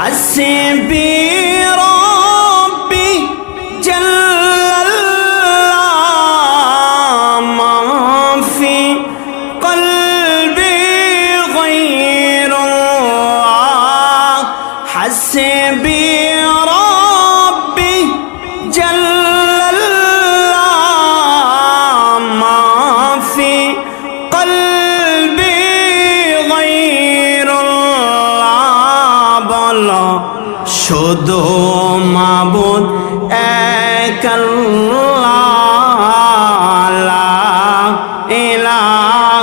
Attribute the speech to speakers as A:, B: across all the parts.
A: حسبي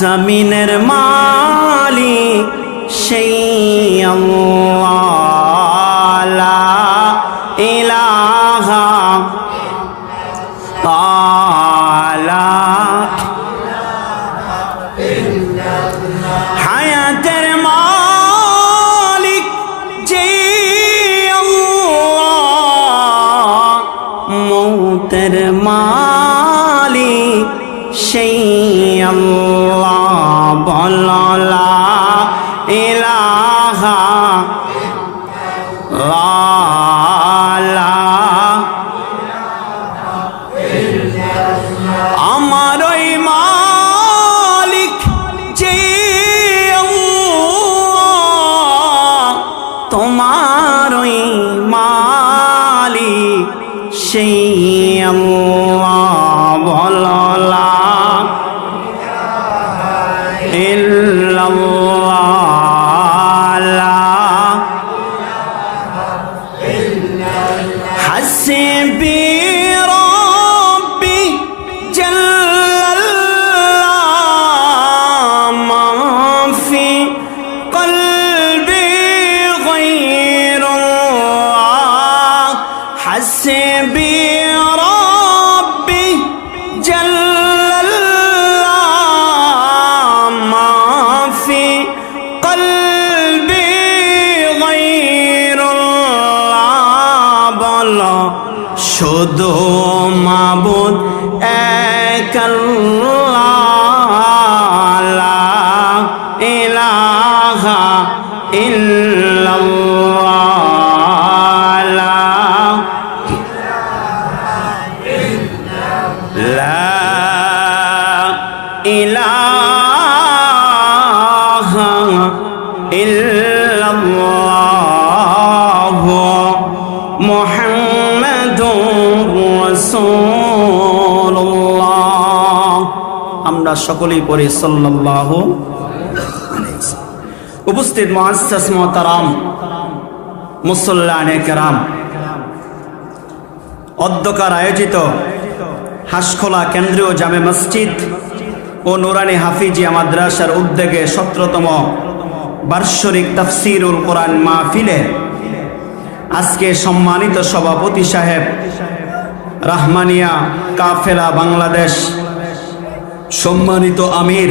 A: জমিনের মালিক সেই ইলাহা তাআলা হায়াতের মালিক যে মৌতের মালিক সেই আমার ওই মালিক যে তোমার ওই এক আল্লাহ লা ইলাহা ইল্লাল্লাহ লা লা ইলাহা আমরা সকলেই পড়ি ওয়াসাল্লাম। উপস্থিত মুআসসাস মুহতারাম, মুসল্লানে কেরাম, অধ্যকার আয়োজিত হাসখোলা কেন্দ্রীয় জামে মসজিদ ও নুরানি হাফিজিয়া মাদ্রাসার উদ্যোগে সতেরোতম বার্ষরিক তাফসিরুল কোরআন মাহফিলে আজকে সম্মানিত সভাপতি সাহেব রাহমানিয়া কাফেলা বাংলাদেশ সম্মানিত আমির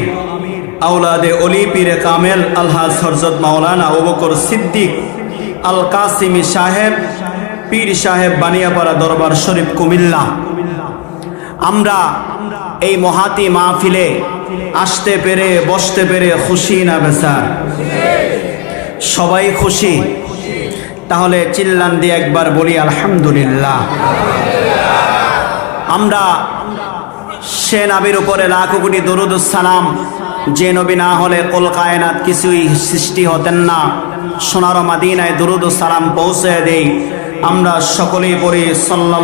A: আউলাদে অলি পীরে কামেল আলহাজ হরজত মাওলানা ওবকর সিদ্দিক আল কাসিমি সাহেব, পীর সাহেব বানিয়াপাড়া দরবার শরীফ কুমিল্লা। আমরা এই মহাতি মাহফিলে আসতে পেরে, বসতে পেরে খুশি না বেসার সবাই খুশি? তাহলে চিল্লান দিয়ে একবার বলি আলহামদুলিল্লাহ। আমরা সে নাবির উপরে লাখো কোটি দরুদ সালাম। যে নবী না হলে কল কায়নাত কিছুই সৃষ্টি হতেন না। সোনার মাদিনায় দরুদ সালাম পৌঁছে দেই। আমরা সকলেই পড়ি ওয়াসাল্লাম।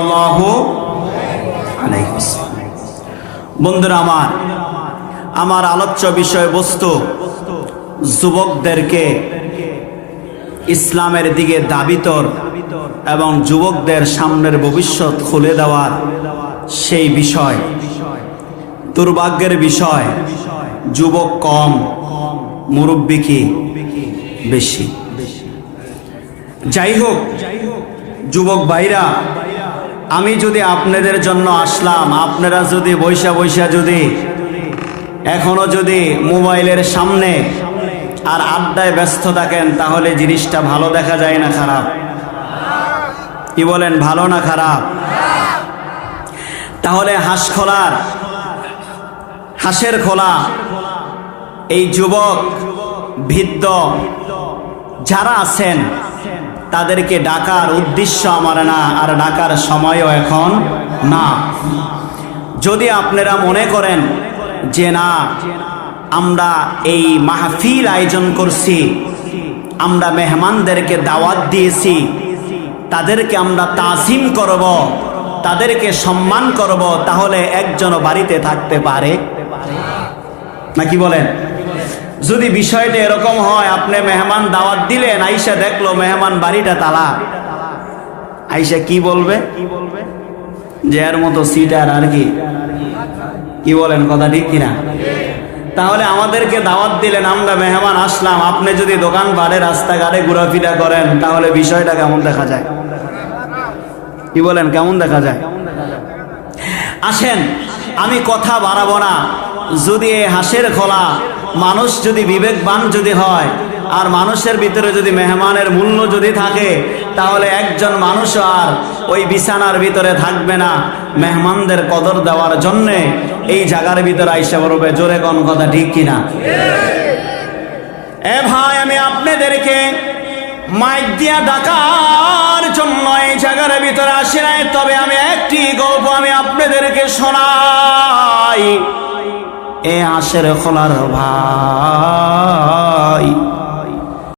A: বন্ধুরা আমার আমার আলোচ্য বিষয়বস্তু যুবকদেরকে ইসলামের দিকে দাবিতর এবং যুবকদের সামনের ভবিষ্যৎ খুলে দেওয়ার সেই বিষয়। দুর্ভাগ্যের বিষয়, যুবক কম, মুরব্বী কি বেশি? যাই হোক যুবক ভাইরা, আমি যদি আপনাদের জন্য আসলাম, আপনারা যদি বৈশা বৈশা যদি, এখনও যদি মোবাইলের সামনে আর আড্ডায় ব্যস্ত থাকেন, তাহলে জিনিসটা ভালো দেখা যায় না খারাপ? কি বলেন, ভালো না খারাপ? তাহলে হাঁস হাঁসের খোলা। এই যুবক ভিদ্য যারা আছেন, তাদেরকে ডাকার উদ্দেশ্য আমার না, আর ডাকার সময়ও এখন না। যদি আপনারা মনে করেন যে না, আমরা এই মাহফিল আয়োজন করছি, আমরা মেহমানদেরকে দাওয়াত দিয়েছি, তাদেরকে আমরা তাজিম করব, তাদেরকে সম্মান করব, তাহলে একজন বাড়িতে থাকতে পারে নাকি বলেন? যদি বিষয়টা এরকম হয়, আপনি মেহমান দাওয়াত দিলেন, আইসা দেখল মেহমান বাড়িটা তালা। আইসা কি বলবে? যে এর মতো সিটার আর কি? কি বলেন, কথা ঠিক কিনা? তাহলে আমাদেরকে দাওয়াত দিলেন, আমরা মেহমান আসলাম, আপনি যদি দোকান বাড়ে রাস্তাঘাটে ঘোরাফেরা করেন, তাহলে বিষয়টা কেমন দেখা যায়? কি বলেন, কেমন দেখা যায়? আসেন, আমি কথা বাড়াবো না। যদি এই হাসের খোলা, মানুষ যদি বিবেকবান যদি হয়, আর মানুষের ভিতরে যদি মেহমানের মূল্য যদি থাকে, তাহলে একজন মানুষ আর ওই বিছানার ভিতরে থাকবে না। মেহমানদের কদর দেওয়ার জন্যে এই জায়গার ভিতরে আইসা বলবে, জোরে কোন কথা, ঠিক কিনা এ ভাই, আমি আপনাদেরকে মাইক দিয়া ডাকার জন্য এই জায়গার ভিতরে আসি নাই, তবে আমি একটি গল্প আমি আপনাদেরকে শোনাই। এ আশের খোলার ভাই।